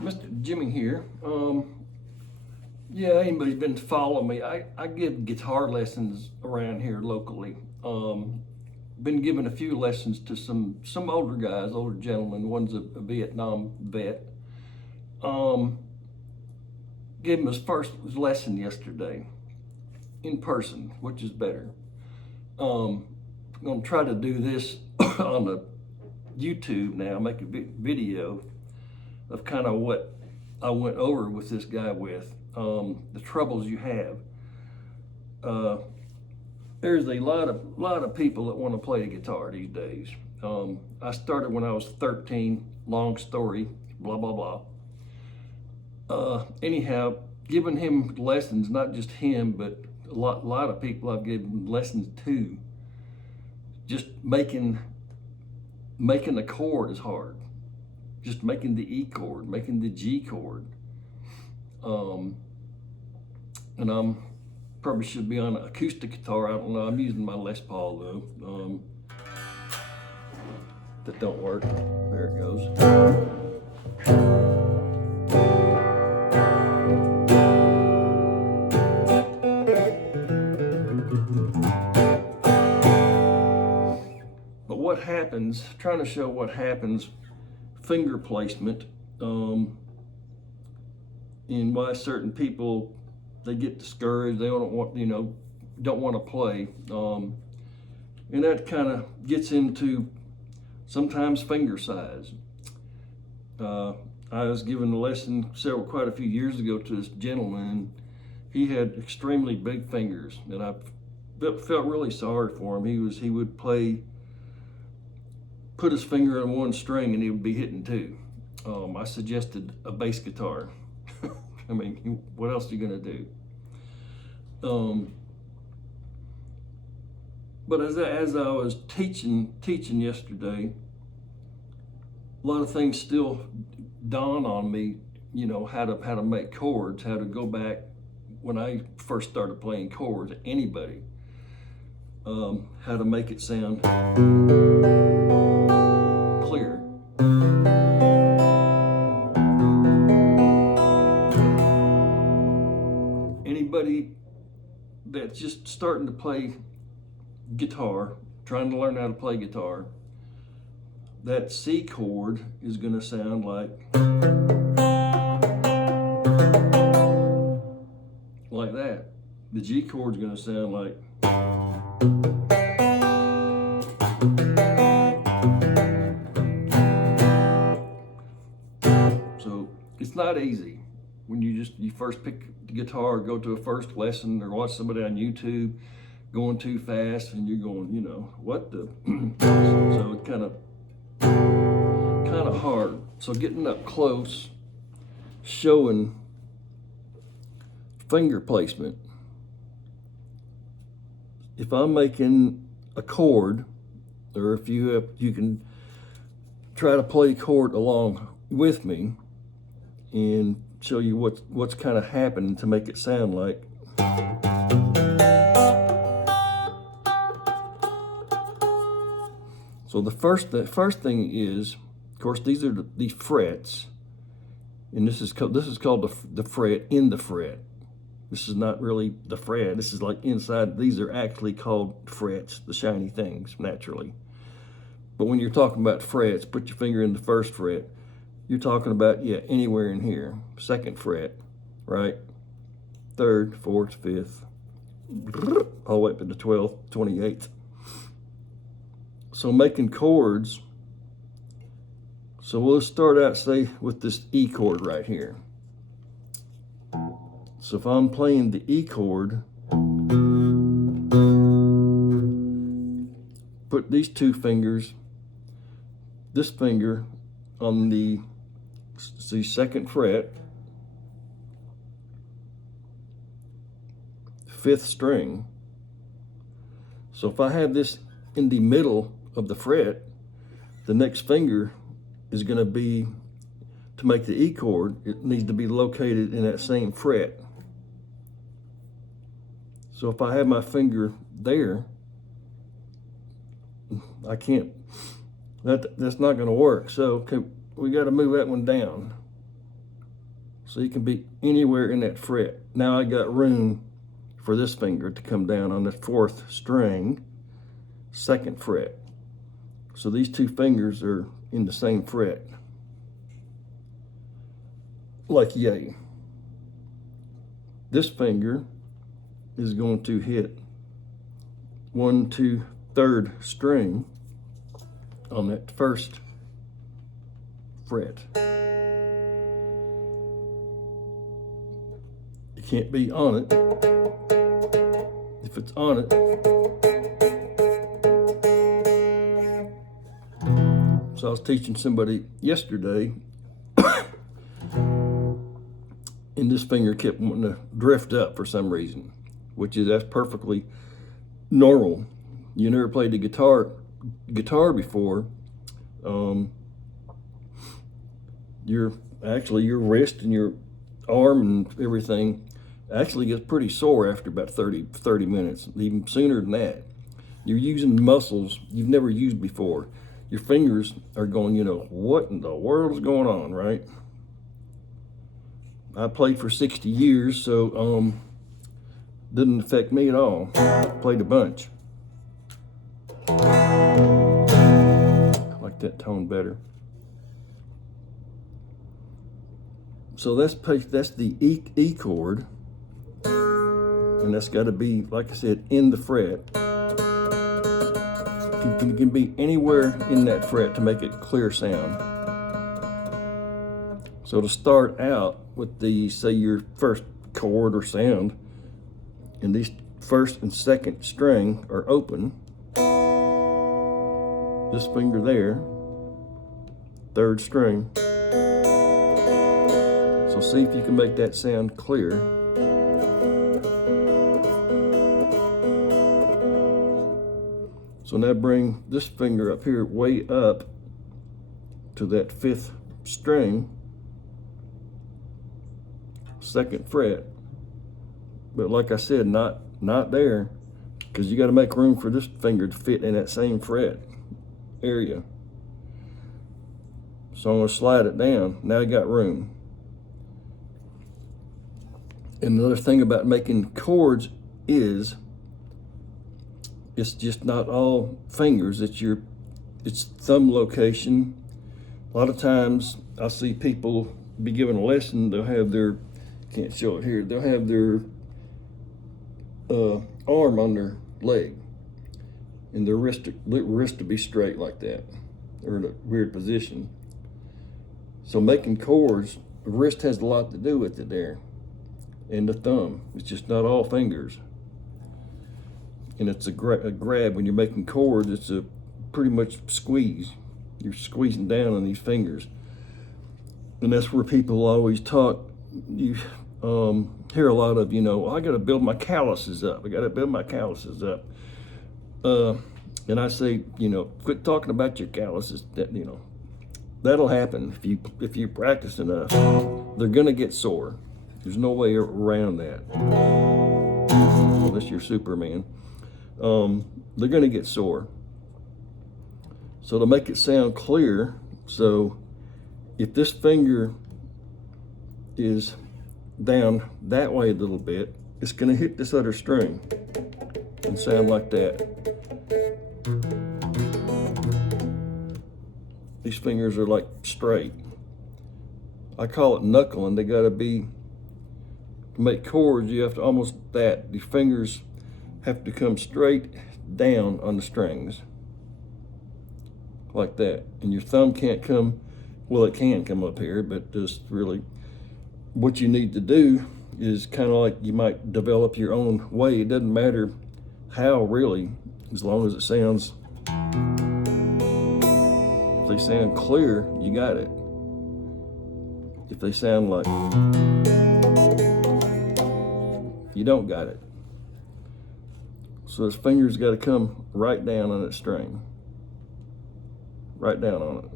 Mr. Jimmy here. Yeah, anybody's been following me. I give guitar lessons around here locally. Been giving a few lessons to some older guys, older gentlemen. One's a Vietnam vet. Gave him his first lesson yesterday in person, which is better. I'm gonna try to do this on the YouTube now, make a video of kind of what I went over with this guy with, the troubles you have. There's a lot of people that want to play the guitar these days. I started when I was 13, long story, blah, blah, blah. Anyhow, giving him lessons, not just him, but a lot of people I've given lessons to, just making a chord is hard. Just making the E chord, making the G chord. And I'm probably should be on an acoustic guitar. I don't know. I'm using my Les Paul though. That don't work. There it goes. But what happens? Trying to show what happens. Finger placement, and why certain people, they get discouraged, they don't want to play, and that kind of gets into sometimes finger size. I was given a lesson quite a few years ago to this gentleman. He had extremely big fingers, and I felt really sorry for him. He would play, put his finger on one string and he would be hitting two. I suggested a bass guitar. I mean, what else are you gonna do? But as I was teaching yesterday, a lot of things still dawn on me. How to make chords, how to go back when I first started playing chords. Anybody, how to make it sound clear. Anybody that's just starting to play guitar, trying to learn how to play guitar, that C chord is going to sound like that. The G chord is going to sound like. So it's not easy when you first pick the guitar, go to a first lesson, or watch somebody on YouTube going too fast, and you're going, what the? So it's kind of hard. So getting up close, showing finger placement. If I'm making a chord, or if you can try to play a chord along with me and show you what's kind of happening to make it sound like. So the first thing is, of course, these are the frets, and this is called the fret in the fret. This is not really the fret. This is like inside. These are actually called frets, the shiny things, naturally. But when you're talking about frets, put your finger in the first fret. You're talking about, anywhere in here. Second fret, right? Third, fourth, fifth, all the way up to the 12th, 28th. So making chords, so we'll start out, say, with this E chord right here. So if I'm playing the E chord, put these two fingers, this finger on the second fret, fifth string. So if I have this in the middle of the fret, the next finger is going to be, to make the E chord, it needs to be located in that same fret. So if I have my finger there, I can't, that's not going to work. So we got to move that one down. So you can be anywhere in that fret. Now I got room for this finger to come down on the 4th string, 2nd fret. So these two fingers are in the same fret, like yay. This finger is going to hit 1, 2, 3rd string on that 1st fret. It can't be on it. If it's on it, so I was teaching somebody yesterday, and this finger kept wanting to drift up for some reason, that's perfectly normal. You never played the guitar before. Your wrist and your arm and everything actually gets pretty sore after about 30 minutes, even sooner than that. You're using muscles you've never used before. Your fingers are going, what in the world is going on, right? I played for 60 years, so didn't affect me at all. Played a bunch. I like that tone better. So that's the E chord, and that's got to be, like I said, in the fret. It can be anywhere in that fret to make it clear sound. So to start out with say your first chord or sound, and these 1st and 2nd string are open. This finger there, 3rd string. So see if you can make that sound clear. So now bring this finger up here way up to that 5th string, 2nd fret. But like I said, not there, because you got to make room for this finger to fit in that same fret area. So I'm going to slide it down. Now I got room. And another thing about making chords is it's just not all fingers. It's thumb location. A lot of times I see people be given a lesson. They'll have their, can't show it here, they'll have their arm on their leg, and their wrist to be straight like that, or in a weird position. So making chords, the wrist has a lot to do with it there, and the thumb. It's just not all fingers. And it's a grab. When you're making chords, it's a pretty much squeeze. You're squeezing down on these fingers. And that's where people always talk. You hear a lot of, I got to build my calluses up. I got to build my calluses up. And I say, quit talking about your calluses. That'll happen if you practice enough. They're gonna get sore. There's no way around that. Unless you're Superman. They're gonna get sore. So to make it sound clear, so if this finger is down that way a little bit, it's gonna hit this other string and sound like that. These fingers are like straight. I call it knuckling. They gotta be, to make chords, you have to almost that. The fingers have to come straight down on the strings. Like that. And your thumb can't come, well, it can come up here, but just really, what you need to do is kind of like you might develop your own way. It doesn't matter how, really, as long as it sounds, if they sound clear, you got it. If they sound like, you don't got it. So his fingers got to come right down on that string. Right down on it.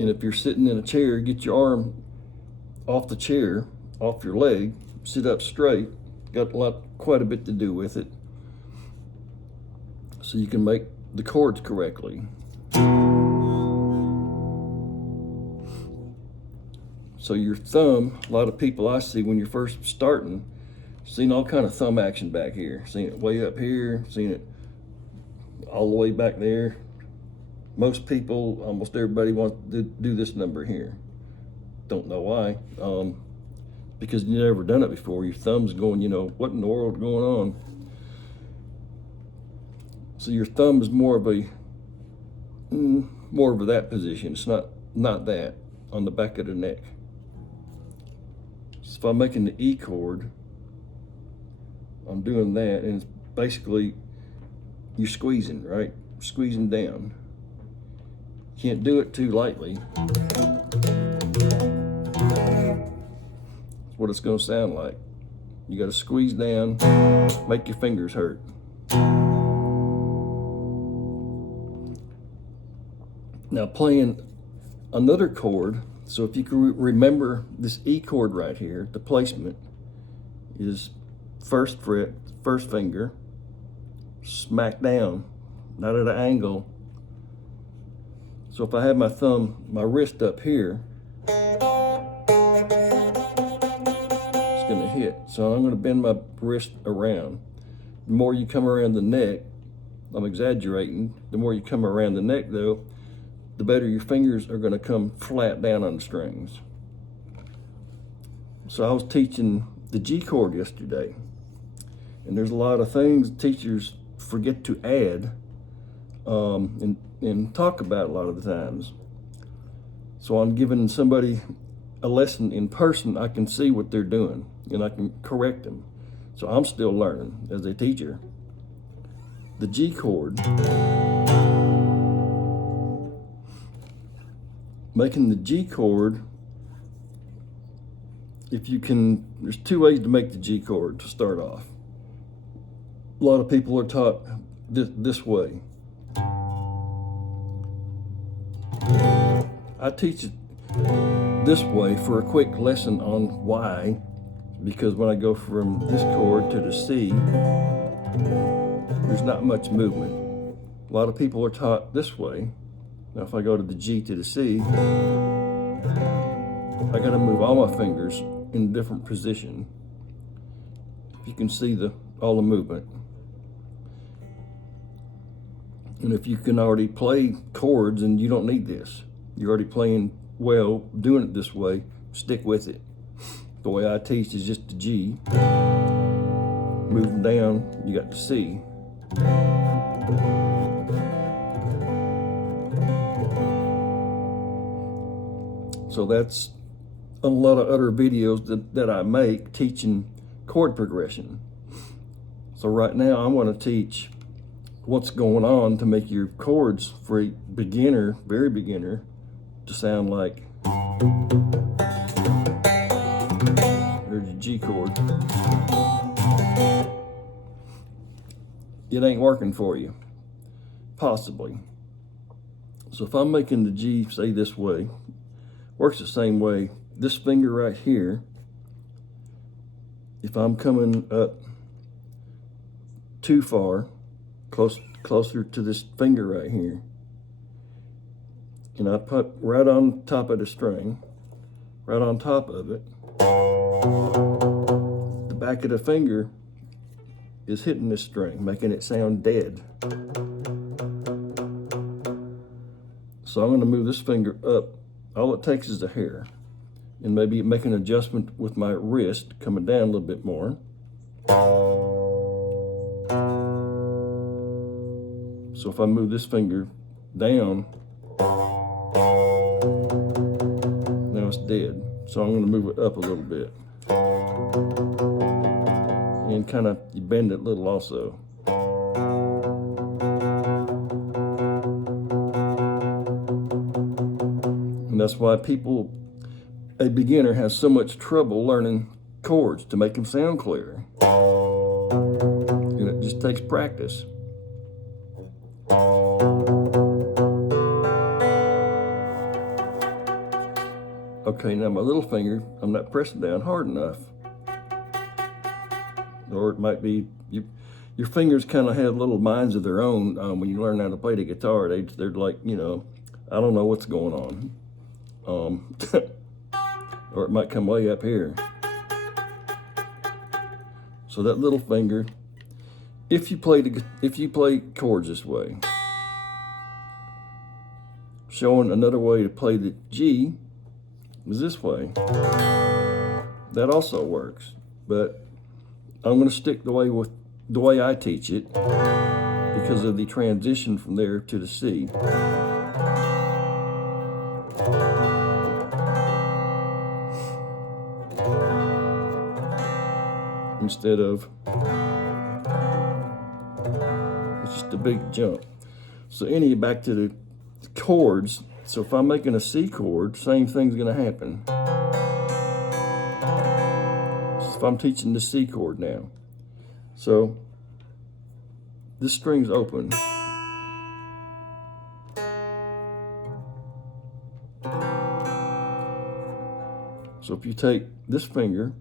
And if you're sitting in a chair, get your arm off the chair, off your leg, sit up straight. Got quite a bit to do with it. So you can make the chords correctly. So your thumb, a lot of people I see when you're first starting, seen all kind of thumb action back here. Seen it way up here, seen it all the way back there. Most people, almost everybody wants to do this number here. Don't know why. Because you've never done it before. Your thumb's going, you know, what in the world is going on? So your thumb is more of that position. It's not that, on the back of the neck. So if I'm making the E chord, I'm doing that, and it's basically you're squeezing, right? Squeezing down. Can't do it too lightly. That's what it's going to sound like. You got to squeeze down, make your fingers hurt. Now playing another chord, so if you can remember this E chord right here, the placement is first fret, first finger, smack down, not at an angle. So if I have my thumb, my wrist up here, it's gonna hit. So I'm gonna bend my wrist around. The more you come around the neck, I'm exaggerating, the more you come around the neck though, the better your fingers are gonna come flat down on the strings. So I was teaching the G chord yesterday, and there's a lot of things teachers forget to add and talk about a lot of the times. So I'm giving somebody a lesson in person, I can see what they're doing and I can correct them. So I'm still learning as a teacher. The G chord, making the G chord, if you can, there's two ways to make the G chord to start off. A lot of people are taught this way. I teach it this way for a quick lesson on why, because when I go from this chord to the C, there's not much movement. A lot of people are taught this way. Now if I go to the G to the C, I gotta move all my fingers in a different position. If you can see all the movement. And if you can already play chords and you don't need this, you're already playing well, doing it this way, stick with it. The way I teach is just the G. Moving down, you got the C. So that's a lot of other videos that I make teaching chord progression. So right now I want to teach what's going on to make your chords for a beginner, very beginner, to sound like, there's your G chord. It ain't working for you, possibly. So if I'm making the G, say this way, works the same way. This finger right here, if I'm coming up too far, closer to this finger right here, and I put right on top of the string, right on top of it, the back of the finger is hitting this string, making it sound dead. So I'm going to move this finger up. All it takes is a hair, and maybe make an adjustment with my wrist coming down a little bit more. So if I move this finger down, now it's dead. So I'm going to move it up a little bit. And kind of, you bend it a little also. And that's why a beginner has so much trouble learning chords to make them sound clear. And it just takes practice. Okay, now my little finger, I'm not pressing down hard enough. Or it might be, your fingers kind of have little minds of their own when you learn how to play the guitar. They're like, you know, I don't know what's going on. or it might come way up here. So that little finger, if you play chords this way, showing another way to play the G is this way. That also works, but I'm going to stick the way I teach it because of the transition from there to the C. Instead of, it's just a big jump. So back to the chords. So if I'm making a C chord, same thing's going to happen. So if I'm teaching the C chord now, so this string's open. So if you take this finger,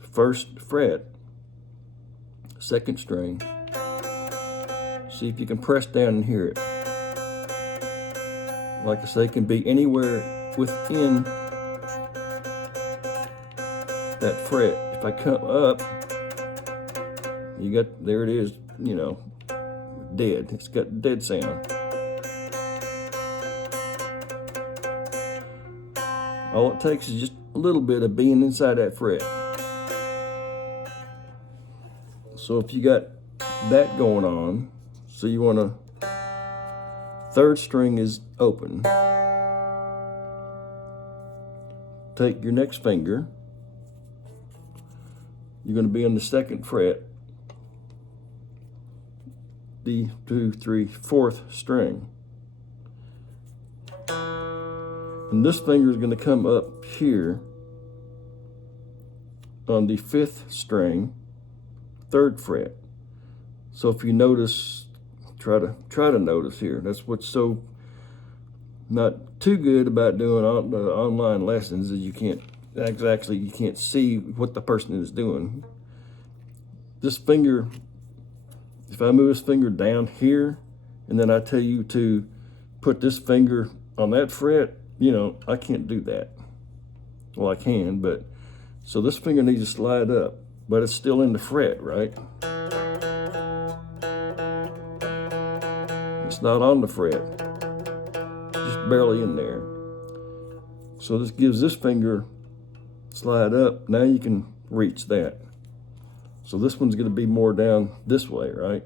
first fret, second string, see if you can press down and hear it. Like I say, it can be anywhere within that fret. If I come up, there it is, you know, dead. It's got dead sound. All it takes is just a little bit of being inside that fret. So if you got that going on, so you want to, third string is open. Take your next finger. You're going to be on the second fret, the 2, 3, 4th string. And this finger is going to come up here on the 5th string, 3rd fret. So if you notice, try to notice here. That's what's so not too good about doing online lessons is you can't see what the person is doing. This finger, if I move this finger down here and then I tell you to put this finger on that fret, you know, I can't do that. Well, I can, but so this finger needs to slide up, but it's still in the fret, right? It's not on the fret, just barely in there. So this gives this finger slide up. Now you can reach that. So this one's going to be more down this way, right?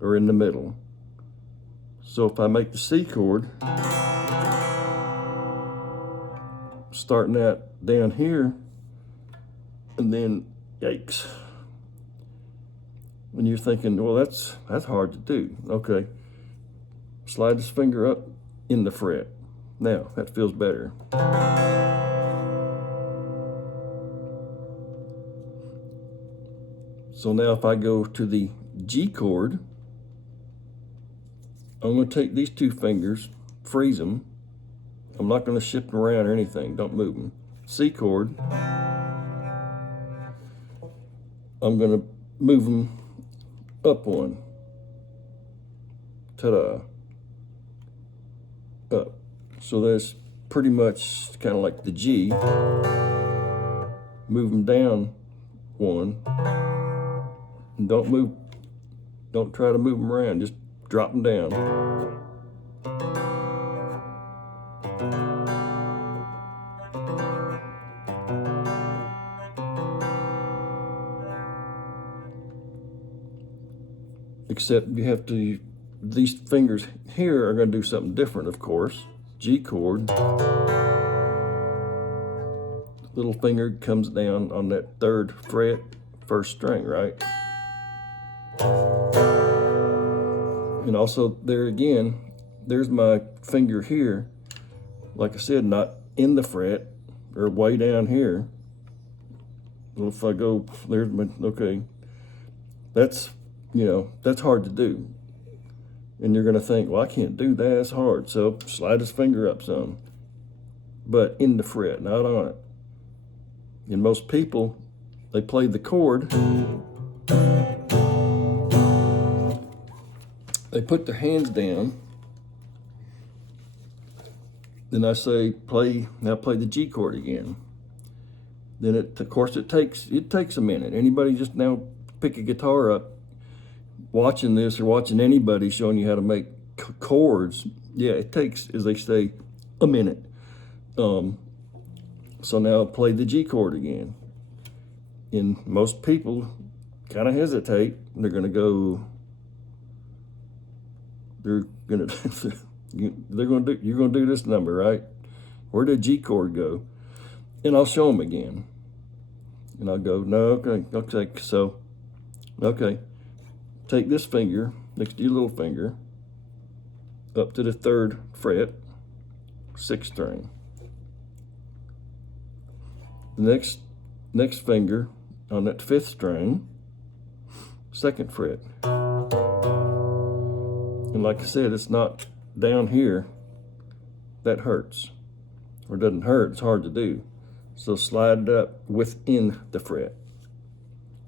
Or in the middle. So if I make the C chord, starting that down here, and then yikes. When you're thinking, well, that's hard to do. Okay, slide this finger up in the fret. Now that feels better. So now if I go to the G chord, I'm going to take these two fingers, freeze them. I'm not going to shift them around or anything. Don't move them. C chord. I'm going to move them up one. Ta-da. Up. So that's pretty much kind of like the G. Move them down one. And don't try to move them around. Just drop them down. Except you have to, these fingers here are going to do something different, of course. G chord. Little finger comes down on that 3rd fret, 1st string, right? And also there again, there's my finger here. Like I said, not in the fret or way down here. Well, if I go, there's my, okay. That's, you know, that's hard to do. And you're going to think, well, I can't do that. It's hard. So slide his finger up some. But in the fret, not on it. And most people, they play the chord. They put their hands down Then I say play, now play the G chord again. Then of course it takes a minute. Anybody just now pick a guitar up, watching this or watching anybody showing you how to make chords, yeah, it takes, as they say, a minute. So now play the G chord again. And most people kind of hesitate. They're gonna go, you're gonna do this number, right? Where did G chord go? And I'll show them again. And I'll go, no, okay, so, okay. Take this finger, next to your little finger, up to the 3rd fret, 6th string. The next finger on that 5th string, 2nd fret. And like I said, it's not down here. That hurts. Or doesn't hurt, it's hard to do. So slide it up within the fret.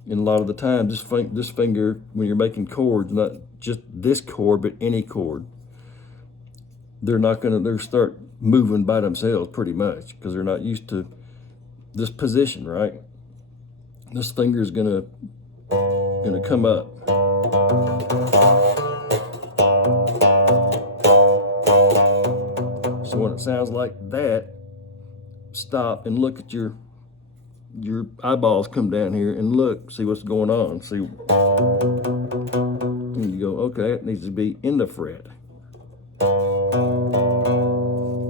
And a lot of the time, this finger, when you're making chords, not just this chord, but any chord, they'll start moving by themselves pretty much, because they're not used to this position, right? This finger is gonna come up. So when it sounds like that, stop and look at your eyeballs, come down here and look, see what's going on. See, and you go, okay, it needs to be in the fret.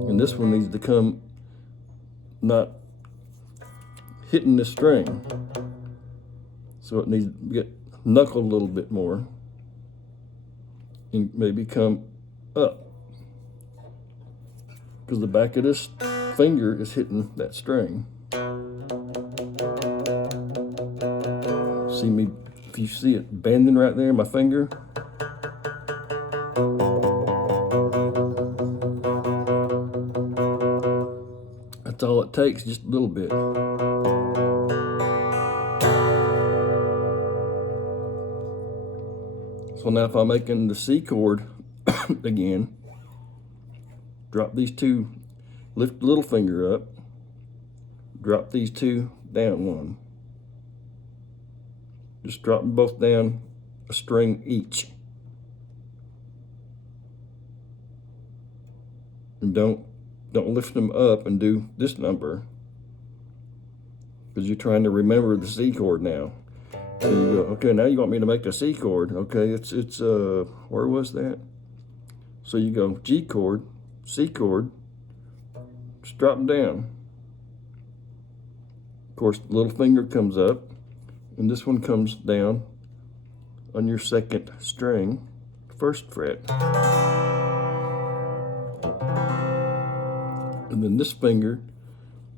And this one needs to come not hitting the string. So it needs to get knuckled a little bit more and maybe come up, because the back of this finger is hitting that string. See me, if you see it bending right there, my finger. That's all it takes, just a little bit. So now if I'm making the C chord again, drop these two, lift the little finger up, drop these two down one. Just drop them both down a string each. And don't lift them up and do this number, because you're trying to remember the C chord now. So you go, okay, now you want me to make a C chord. Okay, it's where was that? So you go G chord, C chord, just drop them down. Of course, the little finger comes up, and this one comes down on your 2nd string, 1st fret. And then this finger,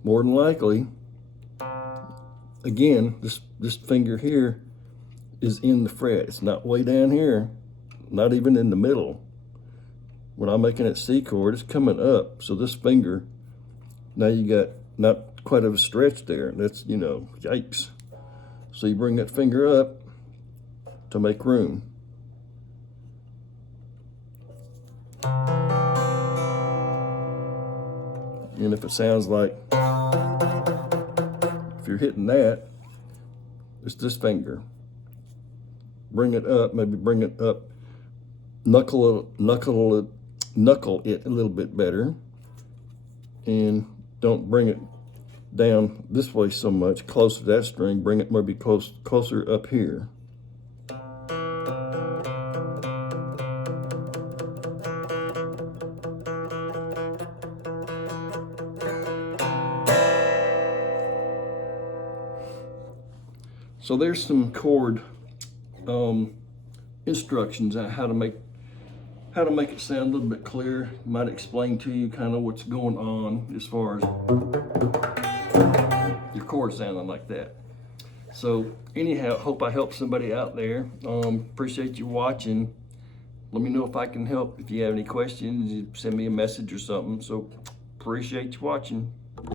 more than likely, again, this finger here is in the fret. It's not way down here, not even in the middle. When I'm making it C chord, it's coming up. So this finger, now you got not quite of a stretch there. That's, yikes. So you bring that finger up to make room. And if it sounds like, if you're hitting that, it's this finger. Bring it up, maybe bring it up, knuckle it a little bit better, and don't bring it down this way so much, closer to that string. Bring it maybe closer up here. So there's some chord instructions on how to make it sound a little bit clearer. Might explain to you kind of what's going on as far as your chord sounding like that. So anyhow, hope I helped somebody out there. Appreciate you watching. Let me know if I can help. If you have any questions, you send me a message or something. So appreciate you watching.